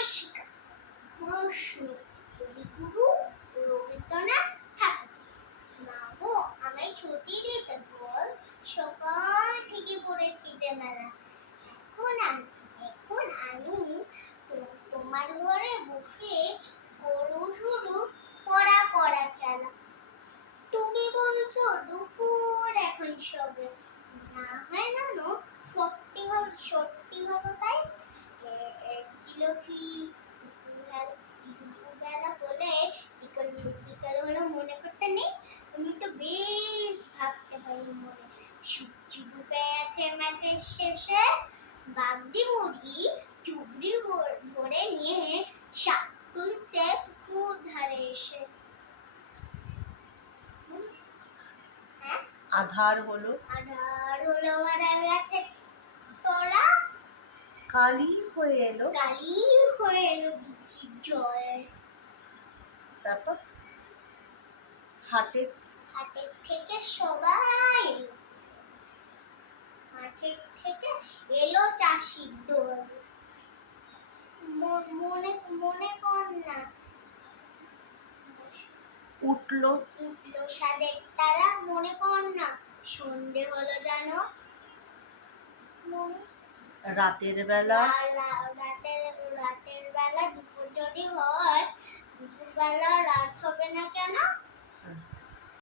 নমস্কার। প্রশ্ন, কবিগুরু রবীন্দ্রনাথ ঠাকুর। মা গো, আমায় ছুটি দিতে বল, সকাল থেকে পড়েছি যে মেলা। এখন আমি তোমার ঘরে বসে করো শুরু পড়া পড়া খেলা। তুমি বলছো দুপুর এখন সবে, না হয় জানো সত্যি হলো তাই। দুপুরবেলা বলে বিকাল হলো মনে করতে নেই। তুমি তো বেশ ভাবতে পারি মনে। সূর্যি ডুবে আছে মাঠের শেষে, বাগদি মুরগি চুবড়ি ভরে নিয়ে শাক তুলছে পুকুর ধারে এসে। আধার হলো মারা গেছে তোরা, কালি হয়ে এলো দিঘির জল। তারপর হাটের থেকে সবাই এলো, মাঠের থেকে এলো চাষির দল। মনে কর না, উঠলো সাজের তারা, মনে কর না সন্ধে হলো জানো। রাতের বেলা দুপুর যদি হয়, দুপুরবেলা রাত হবে না কেন?